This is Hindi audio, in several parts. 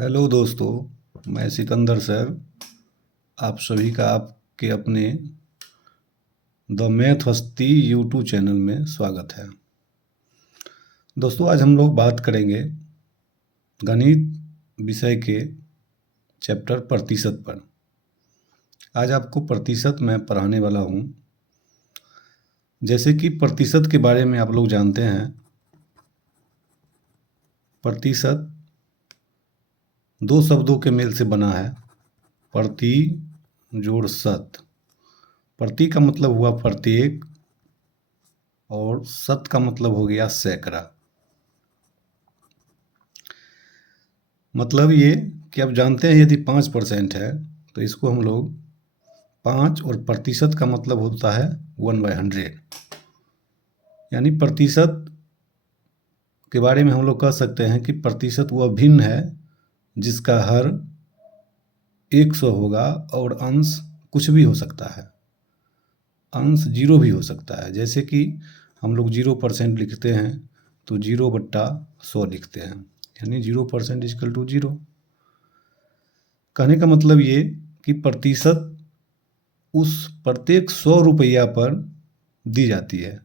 हेलो दोस्तों, मैं सिकंदर सर आप सभी का आपके अपने द मैथ हस्ती यूट्यूब चैनल में स्वागत है। दोस्तों, आज हम लोग बात करेंगे गणित विषय के चैप्टर प्रतिशत पर। आज आपको प्रतिशत मैं पढ़ाने वाला हूँ। जैसे कि प्रतिशत के बारे में आप लोग जानते हैं, प्रतिशत दो शब्दों के मेल से बना है, प्रति जोड़ शत। प्रति का मतलब हुआ प्रत्येक और शत का मतलब हो गया सैकड़ा। मतलब ये कि आप जानते हैं यदि 5% है तो इसको हम लोग 5 और प्रतिशत का मतलब होता है 1/100। यानी प्रतिशत के बारे में हम लोग कह सकते हैं कि प्रतिशत वह भिन्न है जिसका हर 100 होगा और अंश कुछ भी हो सकता है, अंश 0 भी हो सकता है। जैसे कि हम लोग 0% लिखते हैं तो 0/100 लिखते हैं, यानी 0% इक्वल टू 0। कहने का मतलब ये कि प्रतिशत उस प्रत्येक 100 रुपया पर दी जाती है।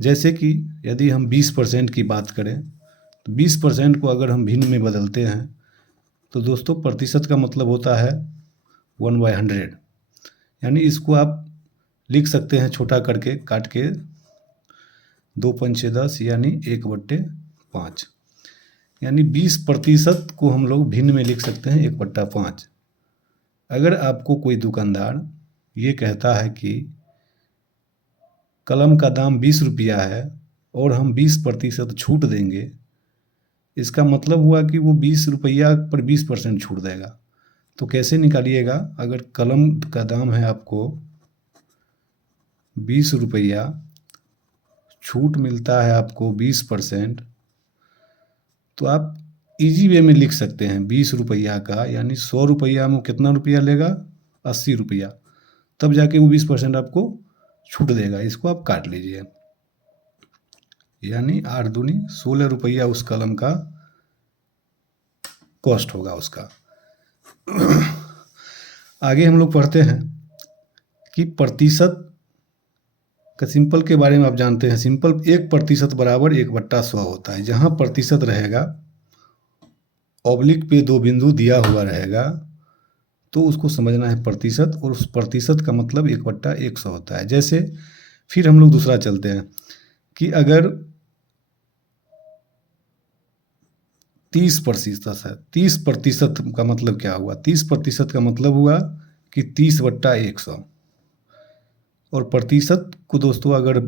जैसे कि यदि हम 20% की बात करें तो 20% को अगर हम भिन्न में बदलते हैं तो दोस्तों प्रतिशत का मतलब होता है 1/100। यानी इसको आप लिख सकते हैं छोटा करके, काट के 2 पंचे 10 यानी 1/5। यानी 20% को हम लोग भिन्न में लिख सकते हैं 1/5। अगर आपको कोई दुकानदार ये कहता है कि कलम का दाम 20 रुपया है और हम 20% छूट देंगे, इसका मतलब हुआ कि वो 20 रुपया पर 20% छूट देगा। तो कैसे निकालिएगा? अगर कलम का दाम है आपको 20 रुपया, छूट मिलता है आपको 20%, तो आप इजी वे में लिख सकते हैं 20 रुपया का, यानी 100 रुपया में कितना रुपया लेगा? 80 रुपया। तब जाके वो 20% आपको छूट देगा। इसको आप काट लीजिए, यानी 8 दूनी 16 रुपया उस कलम का कॉस्ट होगा उसका। आगे हम लोग पढ़ते हैं कि प्रतिशत का सिंपल के बारे में आप जानते हैं। सिंपल 1% बराबर 1/100 होता है। जहाँ प्रतिशत रहेगा, ऑब्लिक पे 2 बिंदु दिया हुआ रहेगा, तो उसको समझना है प्रतिशत, और उस प्रतिशत का मतलब 1/100 होता है। जैसे फिर हम लोग दूसरा चलते हैं कि अगर 30% है, 30% का मतलब क्या हुआ? 30% का मतलब हुआ कि 30/100। और प्रतिशत को दोस्तों अगर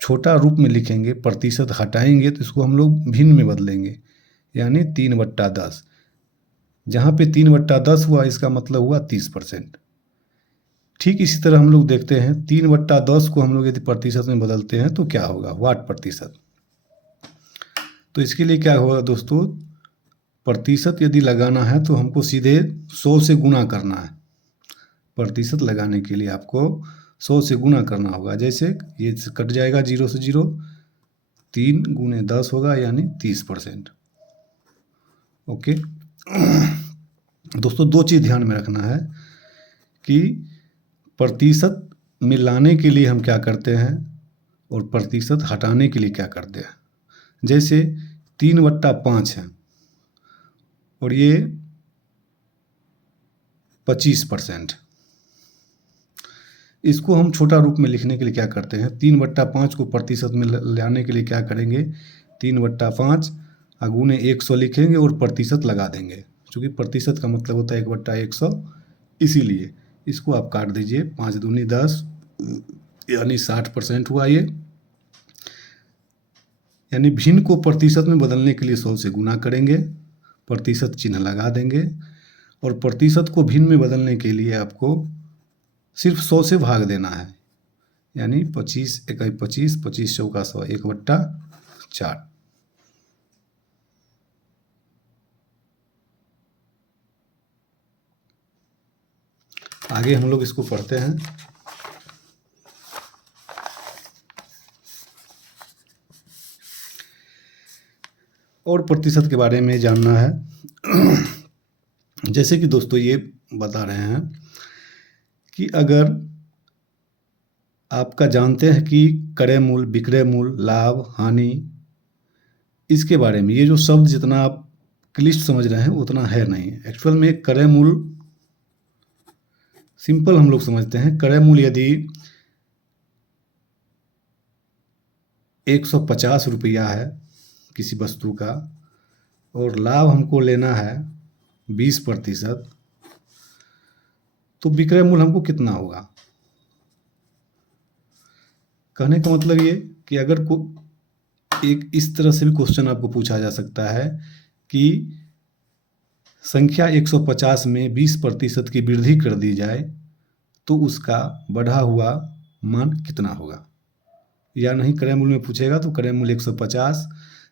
छोटा रूप में लिखेंगे, प्रतिशत हटाएंगे तो इसको हम लोग भिन्न में बदलेंगे, यानी 3/10। जहाँ पे 3/10 हुआ, इसका मतलब हुआ 30%। ठीक इसी तरह हम लोग देखते हैं 3/10 को हम लोग यदि प्रतिशत में बदलते हैं तो क्या होगा? वाट प्रतिशत। तो इसके लिए क्या होगा दोस्तों? प्रतिशत यदि लगाना है तो हमको सीधे 100 से गुना करना है। प्रतिशत लगाने के लिए आपको 100 से गुना करना होगा। जैसे ये कट जाएगा 0 से 0, 3 × 10 होगा, यानी 30%। ओके। दोस्तों, दो चीज़ ध्यान में रखना है कि प्रतिशत में लाने के लिए हम क्या करते हैं और प्रतिशत हटाने के लिए क्या करते हैं। जैसे 3/5 है और ये 25%। इसको हम छोटा रूप में लिखने के लिए क्या करते हैं? 3/5 को प्रतिशत में लाने के लिए क्या करेंगे? 3/5 गुने 100 लिखेंगे और प्रतिशत लगा देंगे, क्योंकि प्रतिशत का मतलब होता है 1/100। इसीलिए इसको आप काट दीजिए, 5 दूनी 10, यानी 60% हुआ ये। यानी भिन्न को प्रतिशत में बदलने के लिए 100 से गुना करेंगे, प्रतिशत चिन्ह लगा देंगे, और प्रतिशत को भिन्न में बदलने के लिए आपको सिर्फ 100 से भाग देना है, यानी 25 × 1 25, 25 × 4 100, 1/4। आगे हम लोग इसको पढ़ते हैं। और प्रतिशत के बारे में जानना है जैसे कि दोस्तों ये बता रहे हैं कि अगर आपका जानते हैं कि क्रय मूल्य, विक्रय मूल्य, लाभ, हानि, इसके बारे में ये जो शब्द जितना आप क्लिष्ट समझ रहे हैं उतना है नहीं। एक्चुअल में क्रय मूल्य सिंपल हम लोग समझते हैं। क्रय मूल्य यदि 150 रुपया है किसी वस्तु का और लाभ हमको लेना है 20%, तो विक्रय मूल्य हमको कितना होगा? कहने का मतलब ये कि अगर एक इस तरह से भी क्वेश्चन आपको पूछा जा सकता है कि संख्या 150 में 20% की वृद्धि कर दी जाए तो उसका बढ़ा हुआ मान कितना होगा? या नहीं क्रय मूल्य में पूछेगा तो क्रय मूल्य 150,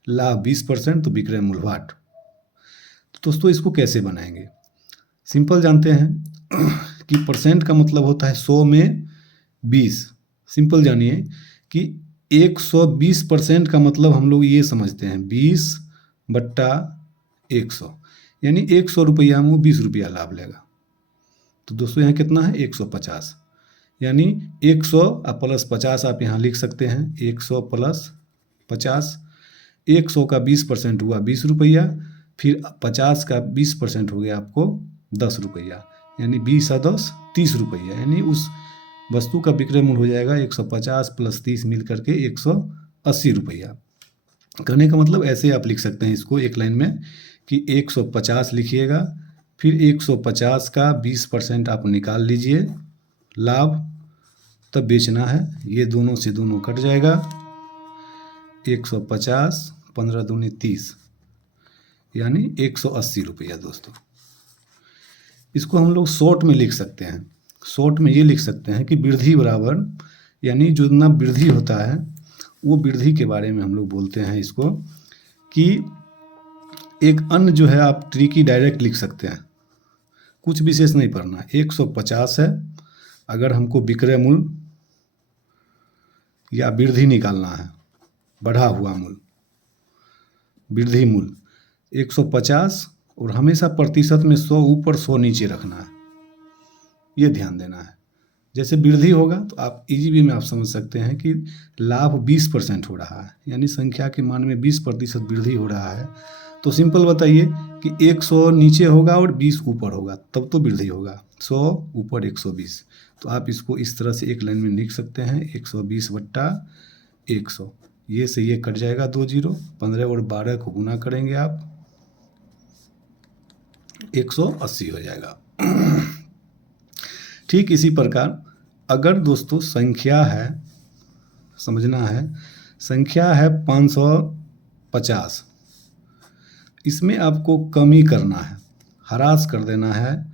लाभ 20%, तो विक्रय मूल्य वाट। तो दोस्तों इसको कैसे बनाएंगे? सिंपल जानते हैं कि परसेंट का मतलब होता है 100 में 20। सिंपल जानिए कि 120% का मतलब हम लोग ये समझते हैं 20/100, यानी 100 रुपया में वो 20 रुपया लाभ लेगा। तो दोस्तों यहाँ कितना है? 150, यानी 100 प्लस 50 आप यहाँ लिख सकते हैं। 100 प्लस 50, 100 का 20% हुआ 20 रुपया, फिर 50 का 20% हो गया आपको 10 रुपया, यानी 20 और 10 30 रुपया, यानी उस वस्तु का विक्रय मूल्य हो जाएगा 150 प्लस 30 मिल करके 180 रुपया। कहने का मतलब ऐसे आप लिख सकते हैं इसको एक लाइन में कि 150 लिखिएगा, फिर 150 का 20% आप निकाल लीजिए लाभ, तब बेचना है। ये दोनों से दोनों कट जाएगा। 150 15 दूनी 30, यानी 180 रुपया। दोस्तों इसको हम लोग शॉर्ट में लिख सकते हैं। शॉर्ट में ये लिख सकते हैं कि वृद्धि बराबर, यानी जो ना वृद्धि होता है वो वृद्धि के बारे में हम लोग बोलते हैं इसको कि एक अन्य जो है आप ट्रिकी डायरेक्ट लिख सकते हैं, कुछ विशेष नहीं पढ़ना। 150 है, अगर हमको विक्रय मूल्य या वृद्धि निकालना है, बढ़ा हुआ मूल्य, वृद्धि मूल्य 150, और हमेशा प्रतिशत में 100 ऊपर 100 नीचे रखना है, ये ध्यान देना है। जैसे वृद्धि होगा तो आप इजी वे में आप समझ सकते हैं कि लाभ 20% हो रहा है, यानी संख्या के मान में 20% वृद्धि हो रहा है। तो सिंपल बताइए कि 100 नीचे होगा और 20 ऊपर होगा, तब तो वृद्धि होगा। 100 ऊपर 120, तो आप इसको इस तरह से एक लाइन में लिख सकते हैं 120/100। ये से ये कट जाएगा 2 जीरो, 15 और 12 को गुना करेंगे आप, 180 हो जाएगा। ठीक इसी प्रकार अगर दोस्तों संख्या है, समझना है, संख्या है 550, इसमें आपको कमी करना है, ह्रास कर देना है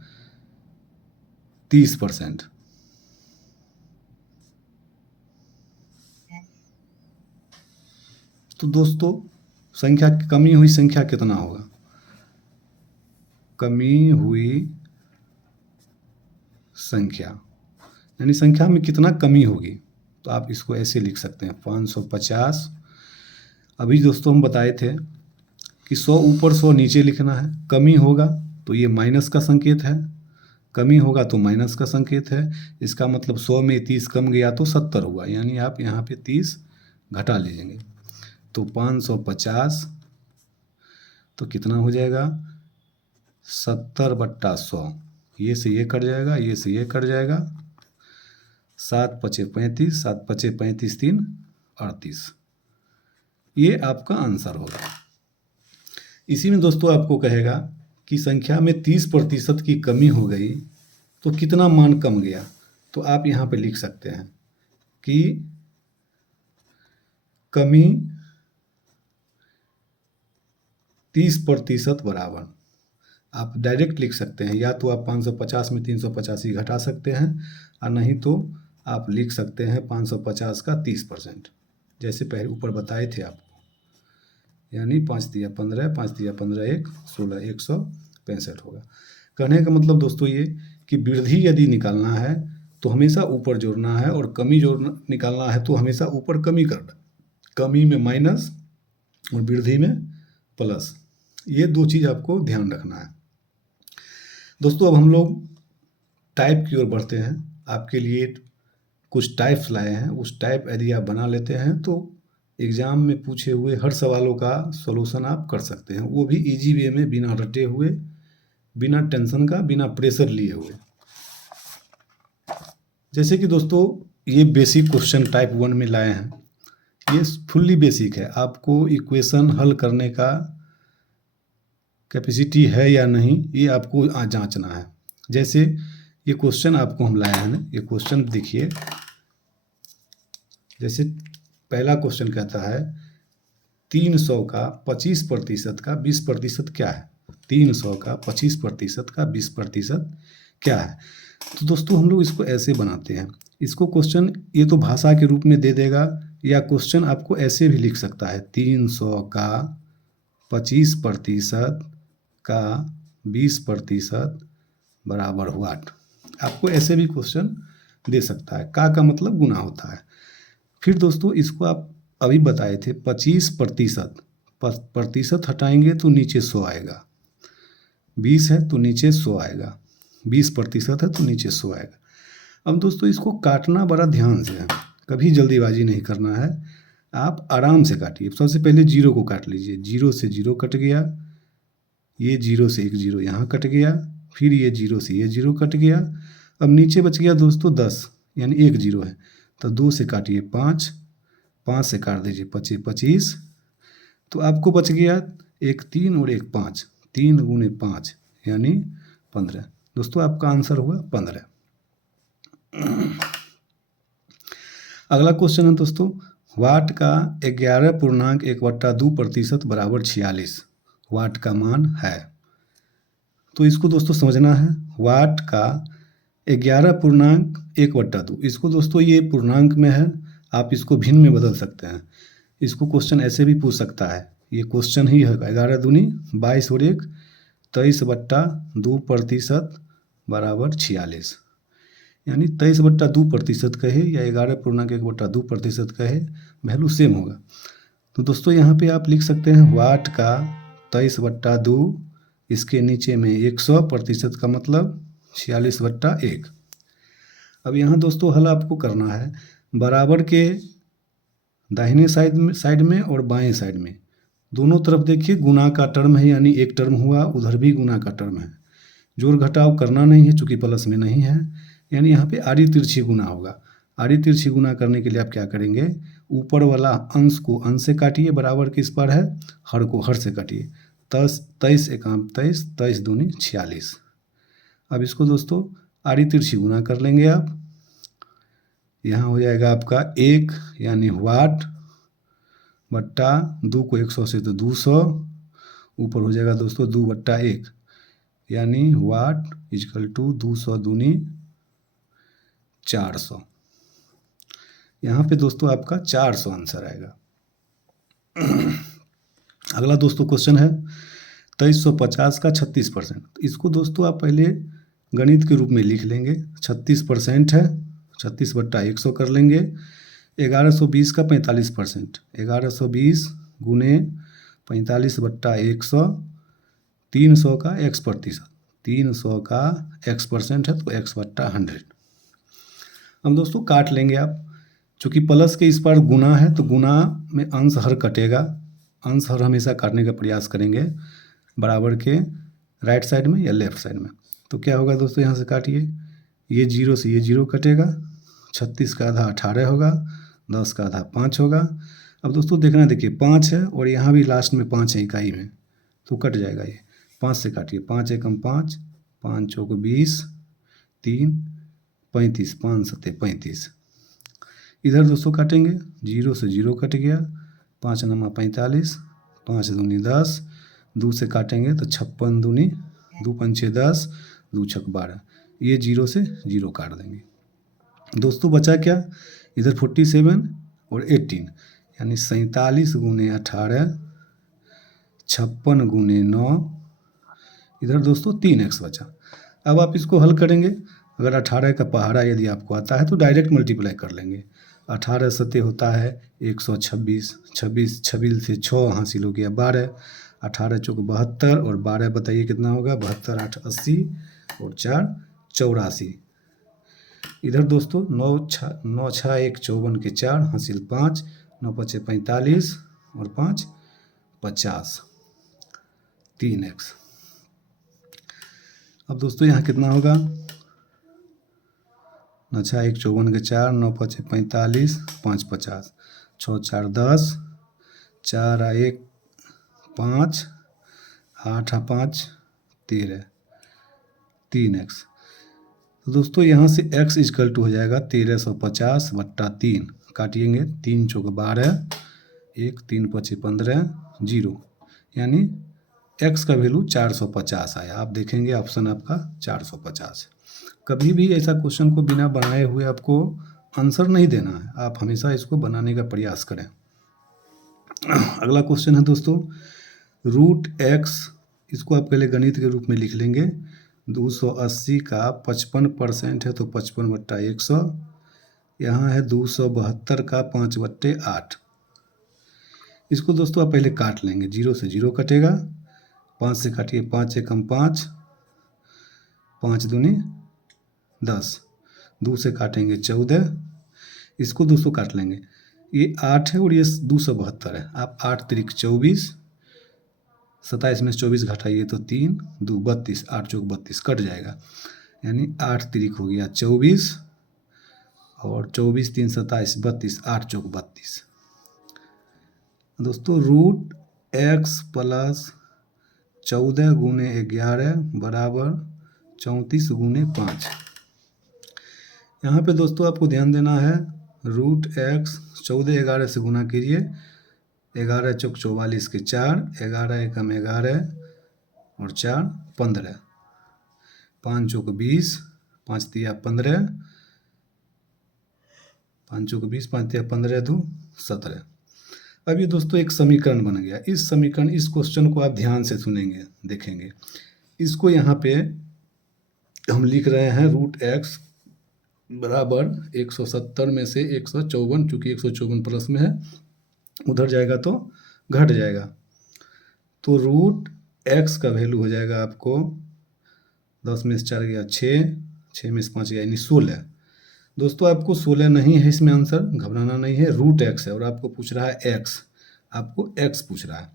30%। तो दोस्तों संख्या की कमी हुई संख्या कितना होगा? कमी हुई संख्या, यानी संख्या में कितना कमी होगी, तो आप इसको ऐसे लिख सकते हैं 550। अभी दोस्तों हम बताए थे कि 100 ऊपर 100 नीचे लिखना है। कमी होगा तो ये माइनस का संकेत है, कमी होगा तो माइनस का संकेत है। इसका मतलब 100 में 30 कम गया तो 70 हुआ, यानी आप यहाँ पे 30 घटा लीजिएंगे। तो 550 तो कितना हो जाएगा? 70/100, ये से ये कट जाएगा, ये से ये कट जाएगा। 7 पचे 35, 7 पचे 35, 3 38, ये आपका आंसर होगा। इसी में दोस्तों आपको कहेगा कि संख्या में 30% की कमी हो गई तो कितना मान कम गया, तो आप यहाँ पे लिख सकते हैं कि कमी 30% बराबर, आप डायरेक्ट लिख सकते हैं, या तो आप 550 में 385 घटा सकते हैं, और नहीं तो आप लिख सकते हैं 550 का 30%, जैसे पहले ऊपर बताए थे आपको, यानी 5 दिया 15, 5 दिया 15, 1 16, 165 होगा। कहने का मतलब दोस्तों ये कि वृद्धि यदि निकालना है तो हमेशा ऊपर जोड़ना है, और कमी जोड़ना निकालना है तो हमेशा ऊपर कमी करना, कमी में माइनस और वृद्धि में प्लस, ये 2 चीज़ आपको ध्यान रखना है। दोस्तों अब हम लोग टाइप की ओर बढ़ते हैं। आपके लिए कुछ टाइप्स लाए हैं, उस टाइप यदि आप बना लेते हैं तो एग्ज़ाम में पूछे हुए हर सवालों का सॉल्यूशन आप कर सकते हैं, वो भी इजी वे में, बिना रटे हुए, बिना टेंशन का, बिना प्रेशर लिए हुए। जैसे कि दोस्तों ये बेसिक क्वेश्चन टाइप 1 में लाए हैं, ये फुल्ली बेसिक है। आपको इक्वेशन हल करने का कैपेसिटी है या नहीं, ये आपको जांचना है। जैसे ये क्वेश्चन आपको हम लाए हैं ना, ये क्वेश्चन देखिए। जैसे पहला क्वेश्चन कहता है 300 का 25% का 20% क्या है। 300 का 25% का 20% क्या है। तो दोस्तों हम लोग इसको ऐसे बनाते हैं। इसको क्वेश्चन ये तो भाषा के रूप में दे देगा, या क्वेश्चन आपको ऐसे भी लिख सकता है 300 का 25% का 20% बराबर व्हाट। आपको ऐसे भी क्वेश्चन दे सकता है। का मतलब गुना होता है। फिर दोस्तों इसको आप अभी बताए थे 25%, प्रतिशत हटाएंगे तो नीचे 100 आएगा। 20 है तो नीचे 100 आएगा, 20% है तो नीचे 100 आएगा। अब दोस्तों इसको काटना बड़ा ध्यान से है, कभी जल्दीबाजी नहीं करना है, आप आराम से काटिए। सबसे पहले 0 को काट लीजिए। 0 से 0 कट गया, ये 0 से एक 0 यहाँ कट गया, फिर ये 0 से ये 0 कट गया। अब नीचे बच गया दोस्तों 10, यानी एक 0 है, तो 2 से काटिए 5, 5 से काट दीजिए 25 25, तो आपको बच गया एक 3 और एक 5, 3 गुने 5 यानी 15। दोस्तों आपका आंसर हुआ 15। अगला क्वेश्चन है दोस्तों, वाट का 11.1/2% बराबर 46 वाट का मान है। तो इसको दोस्तों समझना है। वाट का 11.1/2, इसको दोस्तों ये पूर्णांक में है, आप इसको भिन्न में बदल सकते हैं। इसको क्वेश्चन ऐसे भी पूछ सकता है, ये क्वेश्चन ही है 11 दूनी 22 और 1 23/2% बराबर 46, यानी 23/2% कहे या 11.1/2% कहे, वैल्यू सेम होगा। तो दोस्तों यहाँ पे आप लिख सकते हैं वाट का 23/2, इसके नीचे में 100% का मतलब 46/1। अब यहाँ दोस्तों हल आपको करना है, बराबर के दाहिने साइड में और बाएं साइड में दोनों तरफ देखिए गुना का टर्म है, यानी एक टर्म हुआ, उधर भी गुना का टर्म है। जोड़ घटाव करना नहीं है चूँकि प्लस में नहीं है, यानी यहाँ पे आड़ी तिरछी गुना होगा। आड़ी तिरछी गुना करने के लिए आप क्या करेंगे, ऊपर वाला अंश को अंश से काटिए, बराबर किस पर है, हर को हर से काटिए। 23 एकाम 23, 23 दूनी 46। अब इसको दोस्तों आड़ी तिरछी गुना कर लेंगे आप। यहाँ हो जाएगा आपका 1 यानी वाट बट्टा 2 को 100 से तो 200, ऊपर हो जाएगा दोस्तों 2/1 यानी वाट इजकल टू 200 दूनी 400। यहाँ पे दोस्तों आपका 400 आंसर आएगा। अगला दोस्तों क्वेश्चन है 2350 का 36%। इसको दोस्तों आप पहले गणित के रूप में लिख लेंगे। 36% है, 36/100 कर लेंगे। 1120 का 45%, 1120 गुने 45/100, 300 का x%, 300 का x% है तो x/100। अब दोस्तों काट लेंगे आप, चूँकि प्लस के इस बार गुना है तो गुना में अंश हर कटेगा, अंश हर हमेशा काटने का प्रयास करेंगे बराबर के राइट साइड में या लेफ्ट साइड में। तो क्या होगा दोस्तों, यहाँ से काटिए, ये 0 से ये 0 कटेगा, 36 का आधा 18 होगा, 10 का आधा 5 होगा। अब दोस्तों देखना, देखिए 5 है और यहाँ भी लास्ट में 5 है इकाई में, तो कट जाएगा ये। 5 से काटिए, 5 एकम 5, 5 चौक 20, 3 35, 5 सत्ते 35। इधर दोस्तों काटेंगे, 0 से 0 कट गया, 5 नमा 45, 5 दूनी 10, 2 से काटेंगे तो 56 दूनी 2 पंचे 10, 2 छक 12, ये 0 से 0 काट देंगे। दोस्तों बचा क्या, इधर 47 और 18 यानी 47 गुने 18, 56 गुने 9, इधर दोस्तों 3x बचा। अब आप इसको हल करेंगे, अगर 18 का पहाड़ा यदि आपको आता है तो डायरेक्ट मल्टीप्लाई कर लेंगे। 18 सत्ते होता है 126, 26 से 6 हासिल हो गया 12, 18 चौक 72 और 12 बताइए कितना होगा, 72 8 80 और 4 84। इधर दोस्तों 9 6 1 54 के 4 हासिल 5, 9 5 45 और 5 50, 3x। अब दोस्तों यहाँ कितना होगा, 9 6 1 54 के 4, 9 5 45, 5 50, 6 4 10, 4 1 5, 8 5 13, 3x। तो दोस्तों यहाँ से x इजकल टू हो जाएगा 1350 बट्टा 3, काटिएंगे 3 चौक 12, 1 3 5 15 0, यानी x का वैल्यू 450 आया। आप देखेंगे ऑप्शन आपका 450। कभी भी ऐसा क्वेश्चन को बिना बनाए हुए आपको आंसर नहीं देना है, आप हमेशा इसको बनाने का प्रयास करें। अगला क्वेश्चन है दोस्तों रूट x, इसको आप पहले गणित के रूप में लिख लेंगे। 280 का 55% है तो 55 बट्टा 100, यहाँ है 272 का 5/8। इसको दोस्तों आप पहले काट लेंगे, 0 से 0 कटेगा, 5 से काटिए, 5 एकम 5, 5 दूनी 10, 2 से काटेंगे 14, इसको 200 काट लेंगे, ये 8 है और ये 272 है। आप 8 3 24, 27 में 24 घटाइए तो 3 2 32, 8 चौक 32 कट जाएगा, यानी 8 3 हो गया 24 और 24 3 27 32, 8 चौक 32। दोस्तों रूट x प्लस 14 गुने 11 बराबर 34 गुने 5। यहाँ पे दोस्तों आपको ध्यान देना है, रूट x 14 11 से गुना कीजिए, 11 चौक 44 के 4, 11 एकम 11 और 4 15, 5 चौक 20, 5 तिया 15, 5 चौक 20, 5 तिया 15 2 17। अब ये दोस्तों एक समीकरण बन गया। इस समीकरण, इस क्वेश्चन को आप ध्यान से सुनेंगे, देखेंगे। इसको यहाँ पे हम लिख रहे हैं रूट x बराबर 170 में से 154, चूँकि 154 प्लस में है, उधर जाएगा तो घट जाएगा, तो रूट x का वैल्यू हो जाएगा आपको 10 में से 4 गया 6, 6 में से 5 गया यानी 16। दोस्तों आपको 16 नहीं है इसमें आंसर, घबराना नहीं है, रूट x है और आपको पूछ रहा है x, आपको x पूछ रहा है।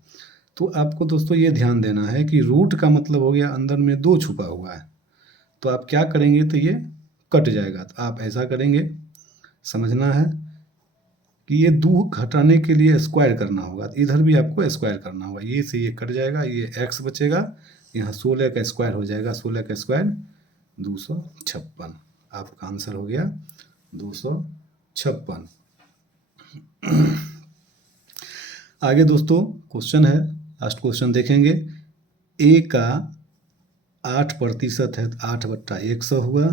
तो आपको दोस्तों ये ध्यान देना है कि रूट का मतलब हो गया अंदर में 2 छुपा हुआ है, तो आप क्या करेंगे तो ये कट जाएगा। तो आप ऐसा करेंगे, समझना है कि ये 2 घटाने के लिए स्क्वायर करना होगा, तो इधर भी आपको स्क्वायर करना होगा, ये से ये कट जाएगा, ये x बचेगा, यहाँ 16 का स्क्वायर हो जाएगा, 16 का स्क्वायर 256। आपका आंसर हो गया 256। आगे दोस्तों क्वेश्चन है, लास्ट क्वेश्चन देखेंगे। a का 8% है तो 8 बट्टा 100 हुआ,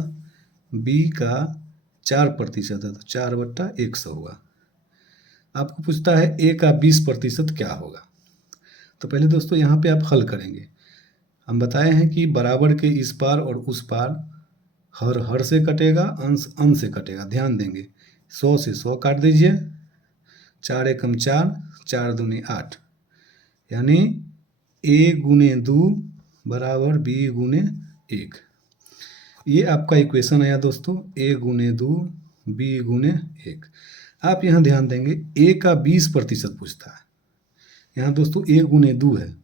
b का 4% है तो 4 बट्टा 100 हुआ। आपको पूछता है a का 20% क्या होगा। तो पहले दोस्तों यहाँ पे आप हल करेंगे। हम बताए हैं कि बराबर के इस पार और उस पार हर से कटेगा, अंश अंश से कटेगा। ध्यान देंगे, 100 से 100 काट दीजिए, 4 एकम 4, 4 दूनी 8, यानी a गुने 2 बराबर b गुने 1। ये आपका इक्वेशन आया दोस्तों, a गुने 2 b गुने 1। आप यहाँ ध्यान देंगे a का 20% पूछता है। यहाँ दोस्तों a गुने 2 है,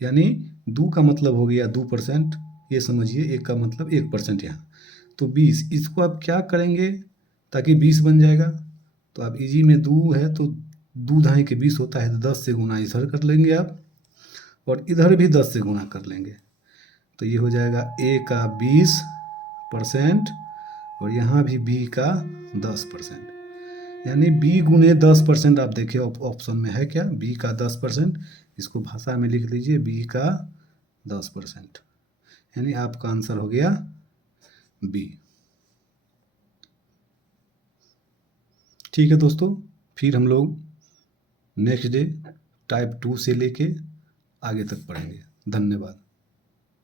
यानी 2 का मतलब हो गया 2%, ये समझिए, 1 का मतलब 1% यहाँ, तो 20। इसको आप क्या करेंगे ताकि 20 बन जाएगा, तो आप इजी में 2 है तो 2 ढाई के 20 होता है, तो 10 से गुना इधर कर लेंगे आप, और इधर भी 10 से गुना कर लेंगे, तो ये हो जाएगा a का 20% और यहाँ भी b का 10%, यानी b गुने 10%। आप देखिए ऑप्शन में है क्या, b का 10%, इसको भाषा में लिख लीजिए b का 10%, यानी आपका आंसर हो गया b। ठीक है दोस्तों, फिर हम लोग नेक्स्ट डे टाइप 2 से लेके आगे तक पढ़ेंगे। धन्यवाद।